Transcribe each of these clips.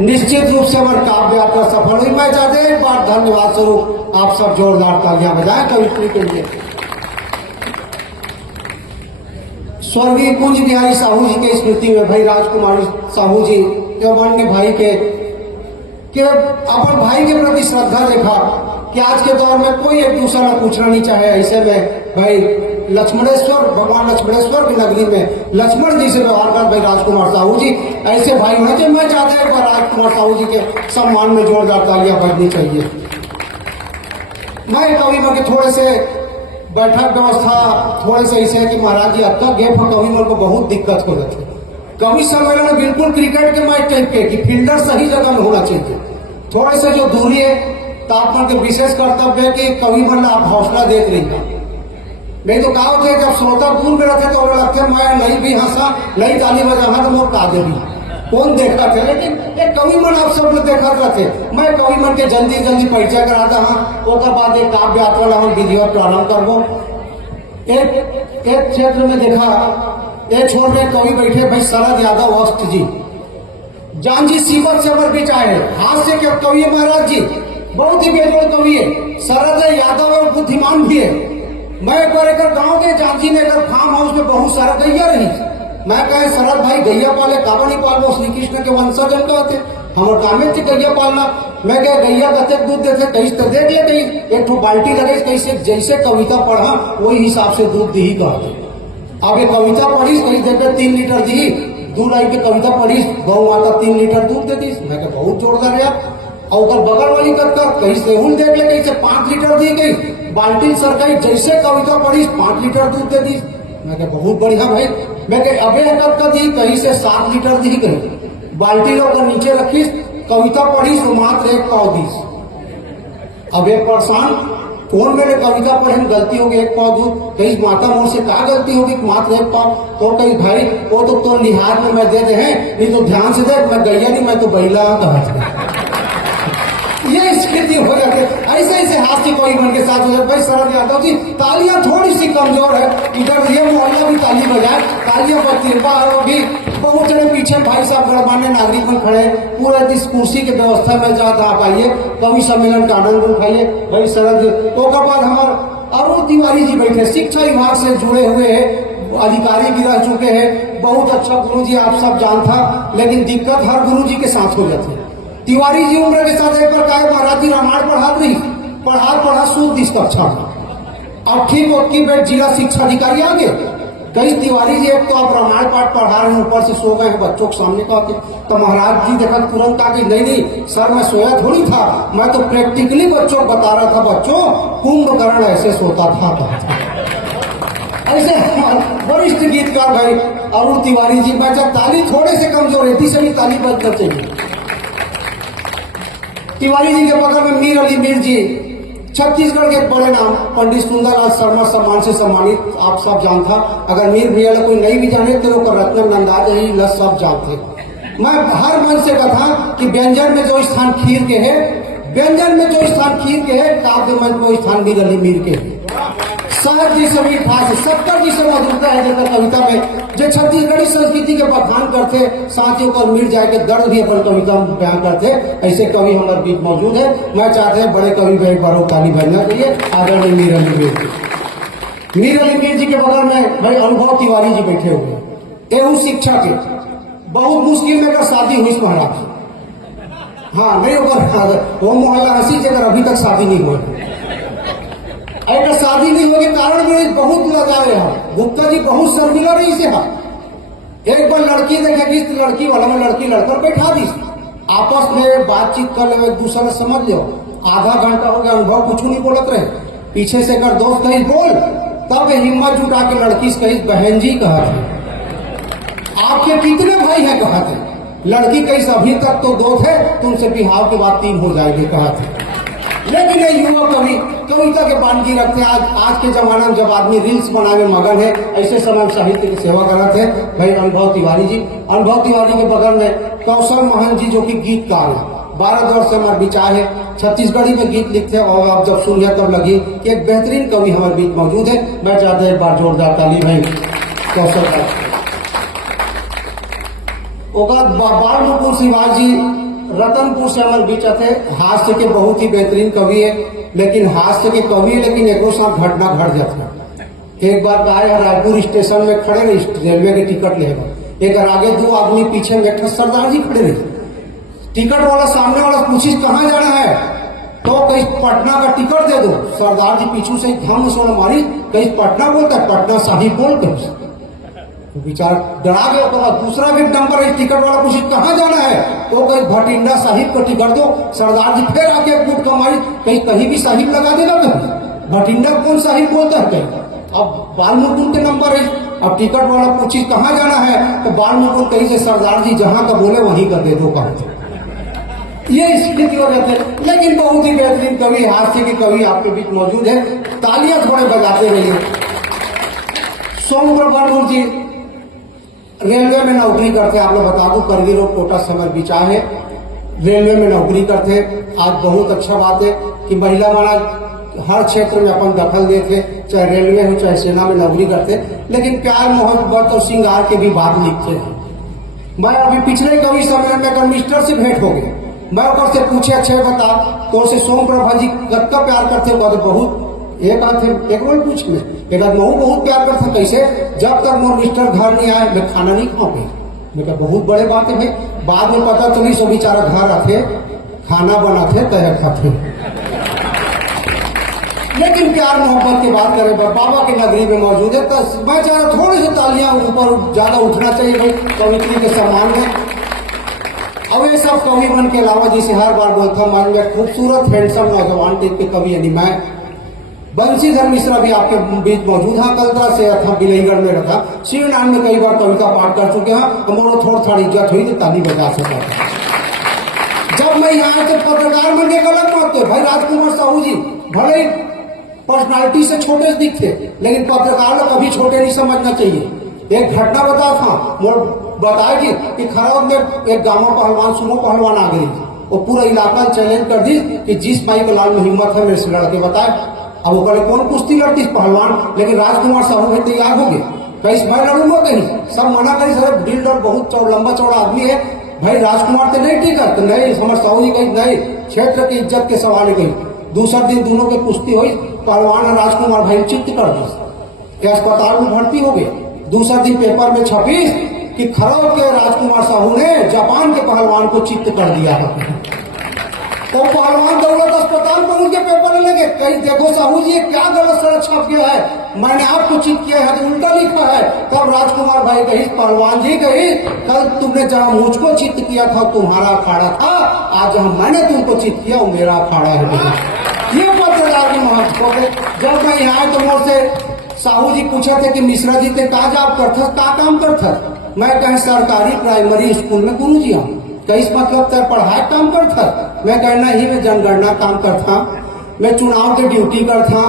निश्चित रूप से हमारी काव्य यात्रा सफल हुई। मैं चाहते हैं एक बार धन्यवाद स्वरूप आप सब जोरदार तालियां बजाएं कवित्री के लिए। स्वर्गीय कुंज बिहारी साहू जी के स्मृति में भाई राजकुमारी साहू जी के मान्य भाई के अपन भाई के प्रति श्रद्धा देखा कि आज के दौर में कोई एक दूसरा न पूछना नहीं चाहे। ऐसे में भाई लक्ष्मणेश्वर, भगवान लक्ष्मणेश्वर की नगरी में लक्ष्मण जी से व्यवहार कर भाई राजकुमार साहू जी ऐसे भाई होने चाहिए। मैं चाहता हूं राजकुमार साहू जी के सम्मान में जोरदार तालियां बजनी चाहिए। मैं कवि मन के थोड़े से बैठक व्यवस्था थोड़े से ऐसे है कि महाराज जी अब तक गए कवि मन को बहुत दिक्कत हो रहे थे। कवि सम्मेलन में बिल्कुल क्रिकेट के मैच टाइप के कि फील्डर सही जगह में होना चाहिए। थोड़े से जो दूरी है तापमान के विशेष कर्तव्य है कि कवि मन आप हौसला देख रही है। नहीं तो कहा होते जब श्रोता दूर में रहते तो लगते मैं नहीं भी हंसा नहीं ताली बजा तो वो कादे भी कौन देखा थे। लेकिन एक कवि मन आप सब लोग देखा करते। मैं कवि मन के जल्दी जल्दी परिचय कराता हाँ उसके बाद एक काव्य यात्रा हम विधिवत प्रारंभ करबो। एक क्षेत्र में देखा एक छोर में कवि बैठे भाई शरद यादव वस्त जी जान जी सीमत से अमर बीच आए हास्य के कवि है महाराज जी, बहुत ही बेजोड़ कवि है। शरद यादव और बुद्धिमान भी है। मैं एक बार एक गाँव के जांची में अगर फार्म हाउस में बहुत सारा गैया रही। मैं कहे शरद भाई गैया पाले काबा नहीं पालो श्री कृष्ण के वंशज हम कहते हमारे काम में गैया पालना। मैं क्या गैया कते दूध देते कहीं तो देख ले कहीं एक तो बाल्टी लगे कैसे जैसे कविता पढ़ा वही हिसाब से दूध दी ही कहते। अब ये कविता पढ़ी कहीं देखे 3 लीटर दी 2 लाइन की कविता पढ़ी गौ माता 3 लीटर दूध देती। मैं क्या बहुत जोरदार यार। और बगल वाली कर कहीं सेहुल देख ले कहीं से 5 लीटर दी गई बाल्टी सरकाई जैसे कविता पढ़ी 5 लीटर दूध दे दी। मैं क्या बहुत बढ़िया भाई। मैं क्या अबे हकत का दी कहीं से 7 लीटर दी गई बाल्टी लोग नीचे रखी कविता पढ़ी तो मात्र 1 पाव दी। अब एक परेशान कौन मेरे कविता पढ़े गलती होगी 1 पाव दूध कहीं माता मोर से क्या गलती होगी मात्र 1 पाव तो कहीं भाई वो तो लिहाज में मैं दे दे हैं नहीं तो ध्यान से देख मैं गैया नहीं मैं तो बैला कहा। ये स्थिति हो जाती है। ऐसे ऐसे हास्य कोई मन के साथ हो जाए। भाई शरद यादव जी तालियां थोड़ी सी कमजोर है इधर ये मोहल्ला भी ताली बजाए तालियां बजती है बाहर भी बहुत जने पीछे भाई साहब गणमान्य नागरिक में खड़े पूरा इस कुर्सी की व्यवस्था में जाता आप आइए कवि सम्मेलन का आनंद उठाइए। भाई शरद तो के बाद हमारे अरुण तिवारी जी बैठे शिक्षा विभाग से जुड़े हुए हैं अधिकारी भी रह चुके हैं। बहुत अच्छा गुरु जी आप सब जानता लेकिन दिक्कत हर गुरु जी के साथ हो जाती है। तिवारी जी उम्र के साथ एक बार कहे महाराज जी रामायण पढ़ा रही पढ़ा सूद इस कक्षा अब ठीक ओटकी बेट जिला शिक्षा अधिकारी आ गए कई तिवारी जी एक तो आप रामायण पाठ पढ़ा रहे हैं ऊपर से सो गए बच्चों के सामने का तो महाराज जी देखा तुरंत आके नहीं सर मैं सोया थोड़ी था मैं तो प्रैक्टिकली बच्चों को बता रहा था बच्चों कुंभकर्ण ऐसे सोता था। ऐसे वरिष्ठ गीतकार भाई अरुण तिवारी जी मैं जब ताली थोड़े से कमजोर रहती से भी ताली बंद कर चाहिए। तिवारी जी के बगल में मीर अली मीर जी छत्तीसगढ़ के बड़े नाम पंडित सुंदरलाल शर्मा सम्मान से सम्मानित आप सब जानता। अगर मीर भैया कोई नहीं भी जाने तो रत्न नंदाज ही लस सब जानते। मैं हर मन से कहा कि व्यंजन में जो स्थान खीर के है व्यंजन में जो स्थान खीर के है काव्य में वो स्थान मीर अली मीर के है। सहज जी सभी खास 70 जी से मधुरता है जैसा कविता में जो छत्तीसगढ़ी संस्कृति के बखान करते साथियों को मिल जाए के दर्द भी अपन कविता में बयान करते ऐसे कवि हमारे बीच मौजूद है। मैं चाहते हैं बड़े कवि भाई बारो ताली बजना चाहिए। आदरणीय मीर अली मीर जी के बगल में भाई अनुभव तिवारी जी बैठे हुए एवं शिक्षा के बहुत मुश्किल में अगर शादी हुई महाराज हाँ नहीं होगा वो मोहल्ला हंसी से अगर अभी तक शादी नहीं हुई अगर शादी नहीं होगी कारण भी बहुत लगा रहे हैं गुप्ता जी बहुत शर्मिला रही से एक बार लड़की देखेगी लड़की वाला में लड़की लड़कर बैठा दी आपस में बातचीत कर ले एक दूसरे में समझ लो आधा घंटा हो गया अनुभव कुछ नहीं बोलत रहे पीछे से अगर दोस्त कहीं बोल तब हिम्मत जुटा के लड़की से कही बहन जी कहा थे आपके कितने भाई हैं कहा थे लड़की कहीं अभी तक तो 2 थे तुमसे बिहाव के बाद 3 हो जाएंगे कहा थे। लेकिन ये युवा कवि कविता के बानगी रखते हैं। आज के जमाने में जब आदमी रील्स बनाने में मगन है ऐसे समय साहित्य की सेवा कर रहे थे भाई अनुभव तिवारी जी। अनुभव तिवारी के बगल में कौशल मोहन जी जो कि गीतकार है 12 दौर से हमारे विचार है छत्तीसगढ़ी में गीत लिखते हैं और आप जब सुनिए तब लगी कि एक बेहतरीन कवि हमारे बीच मौजूद है। मैं चाहता हूँ एक बार जोरदार ताली भाई कौशल का। बाल मुकुल शिवाजी रतनपुर से हमारे बीच थे। हास्य के बहुत ही बेहतरीन कवि है, लेकिन हास्य के कवि है, लेकिन एक साथ घटना घट जाती। एक बार कहा है रायपुर स्टेशन में खड़े रहे, रेलवे के टिकट लेगा, एक आगे दो आदमी पीछे में, सरदार जी खड़े रहे। टिकट वाला सामने वाला पूछी कहाँ जाना है, तो कहीं पटना का टिकट दे दो। सरदार जी पीछू से धम सोना मारी, कहीं पटना बोलता है, पटना साहिब बोलते। बेचारा डरा गया। तो दूसरा भी नंबर है, टिकट वाला पूछी कहाँ जाना है, तो कहीं भटिंडा साहिब का टिकट दो। सरदार जी फिर आके कूट कमाई, कहीं भी साहिब लगा देगा, कहीं भटिंडा कौन साहिब बोलता है कहीं। अब बालमुकुंद के नंबर है, अब टिकट वाला पूछी कहाँ जाना है, तो बालमुकुंद कहीं से सरदार जी जहां का बोले वहीं का दे दो कहा। ये स्थिति हो जाती है। लेकिन बहुत ही बेहतरीन कवि, हास्य के कवि आपके बीच मौजूद है, तालियां थोड़े बजाते रहिए। सोम प्रभु जी रेलवे में नौकरी करते, आप लोग बता दो, करगिल रोड कोटा से हमारे बीच आए, रेलवे में नौकरी करते। आज बहुत अच्छा बात है कि महिला महाराज हर क्षेत्र में अपन दखल देते, चाहे रेलवे हो चाहे सेना में नौकरी करते, लेकिन प्यार मोहब्बत और श्रृंगार के भी बात लिखते हैं। मैं अभी पिछले कवि सम्मेलन में अगर मिस्टर से भेंट हो गए, मैं अगर से पूछे अच्छे बता तो उसे सोम प्रभा जी कब का प्यार करते हो, तो बहुत एक आधे एक बार पूछ ले, एक आध महू बहुत प्यार करते। कैसे, जब तक मोर मिस्टर घर नहीं आए मैं खाना नहीं खाऊंगी। मैं कहा बहुत बड़े बात है भाई, बाद में पता चली सो बेचारा घर आते खाना बनाते तय खाते। लेकिन प्यार मोहब्बत की बात करें, बाबा की नगरी में मौजूद है, तो मैं चाह रहा थोड़ी सी तालियां ऊपर ज्यादा उठना चाहिए भाई कवित्री के सम्मान में। अब ये सब कवि बन के अलावा जिसे हर बार बोलता हूँ, मान में खूबसूरत हैंडसम नौजवान टाइप के कवि यानी मैं बंशीधर मिश्रा भी आपके बीच मौजूद। हाँ, कलतरा से था, बिलईगढ़ में रखा, शिवनारायण में कई बार कविता पाठ कर चुके हैं। हमारा थोड़ी इज्जत हुई तो ताली बजा सका। जब मैं यहाँ तो पत्रकार बन के गलत मानते भाई, राजकुमार साहू जी भले पर्सनालिटी से छोटे दिखते, लेकिन पत्रकार लोग कभी छोटे नहीं समझना चाहिए। एक घटना बता था बताएगी कि खराब में एक गांव पहलवान सुनो पहलवान आ गई, वो पूरा इलाका चैलेंज कर दी कि जिस भाई के लाल में हिम्मत है मेरे से लड़के बताए। अब वो कहे कौन कुश्ती लड़ती पहलवान, लेकिन राजकुमार साहू भी तैयार हो गए, कहीं मैं लड़ूंगा, कहीं सब मना करी, सर बिल्डर बहुत लंबा चौड़ा आदमी है भाई, राजकुमार तो नहीं ठीक है, तो नहीं समझ साहू जी कहीं नहीं, क्षेत्र की इज्जत के सवाल गई। दूसरा दिन दोनों की कुश्ती हुई, पहलवान और राजकुमार भाई चित्त कर दी, अस्पताल में भर्ती हो गए। दूसरा दिन पेपर में छपी कि खराब के राजकुमार साहू ने जापान के पहलवान को चित्त कर दिया है। तो पहलवान दौलत अस्पताल पहुंच के पेपर लगे, कहीं देखो साहू जी क्या गलत सड़क छप गया है, मैंने आपको चित्त किया है तो उल्टा लिखा है। तब राजकुमार भाई कही, पहलवान जी कही, कल तुमने जहाँ मुझको चित्त किया था तुम्हारा अखाड़ा था, आज जहाँ मैंने तुमको चित्त किया वो मेरा अखाड़ा है। ये पत्रकार की महत्व है। जब मैं यहाँ तो मुझसे साहू जी पूछे थे कि मिश्रा जी थे का जॉब करता, का काम करता, मैं कहीं सरकारी प्राइमरी स्कूल में गुरु जी हूँ, कहीं मतलब तय पढ़ाई काम करता, मैं कहना ही मैं जनगणना काम करता, मैं चुनाव के ड्यूटी करता,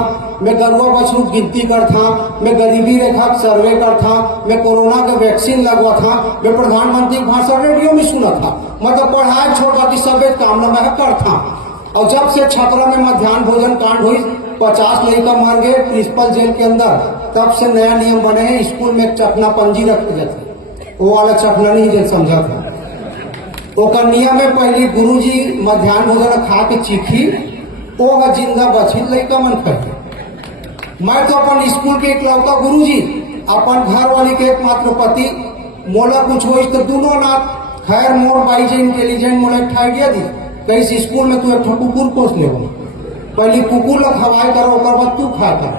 मैं गरुआ बछरू गिनती करता, मैं गरीबी रेखा सर्वे करता, मैं कोरोना का वैक्सीन लगवा था, मैं प्रधानमंत्री भाषण रेडियो में सुना था, मतलब पढ़ाई छोड़ बाकी सब काम न मैं करता। और जब से छपरा में मध्याह्न भोजन कांड हुई, 50 लड़का मर गए प्रिंसिपल जेल के अंदर, तब से नया नियम बने हैं, स्कूल में एक चकना पंजी रखते जाते, वो वाला चकना नहीं जेल समझा था। ओकर नियम में पहले गुरुजी मध्याह्न भोजन खा के चीखी, वो जिंदा बची लड़का मन कहे। मैं तो अपन स्कूल के इकलौता गुरुजी, अपन घर वाली के एकमात्र पति, मोला कुछ हो तो दोनों ना खैर मोर बाई जे इंटेलिजेंट मोला एक आइडिया दी, कहीं स्कूल में तू एक कुकुर पोस ले, पहले कुकुर ला खवाए करो, ओकर बाद तू खा कर,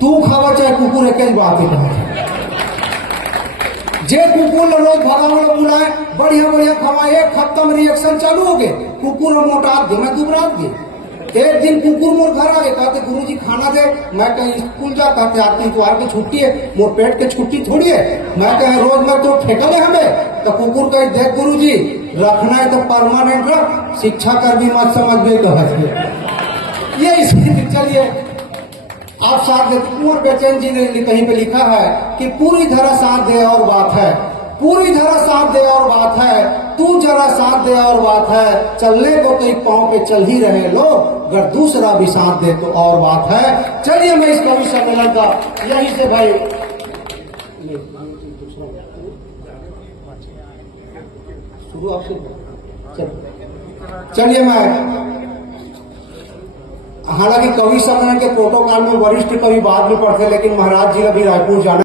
तू खावा चाहे कुकुर एक बात है। जे कुकुर लोग भगा वाला बुलाए, बढ़िया बढ़िया खवाए, खत्म रिएक्शन चालू हो गए, कुकुर मोटा दे, मैं दुबरा दे। एक दिन कुकुर मोर घर आ गए, कहते गुरु जी खाना दे, मैं कहीं स्कूल जा, कहते आपकी इतवार की छुट्टी है, मोर पेट की छुट्टी थोड़ी है, मैं कहे रोज मैं तो ठेका दे हमें, तो कुकुर कहे देख गुरु जी रखना है तो परमानेंट रख, शिक्षा कर भी मत समझ गए कहे। ये स्थिति चलिए आप साथ दे। कुंवर बेचैन जी ने कहीं पे लिखा है कि पूरी तरह साथ दे और बात है, पूरी तरह साथ दे और बात है, तू जरा साथ दे और बात है, चलने को कई पांव पे चल ही रहे लोग, अगर दूसरा भी साथ दे तो और बात है। चलिए मैं इस कवि सम्मेलन का यही से भाई शुरू आपसे चलिए मैं, हालांकि कवि सम्मेलन के प्रोटोकॉल में वरिष्ठ कवि बाद में पढ़ते, लेकिन महाराज जी अभी रायपुर जाने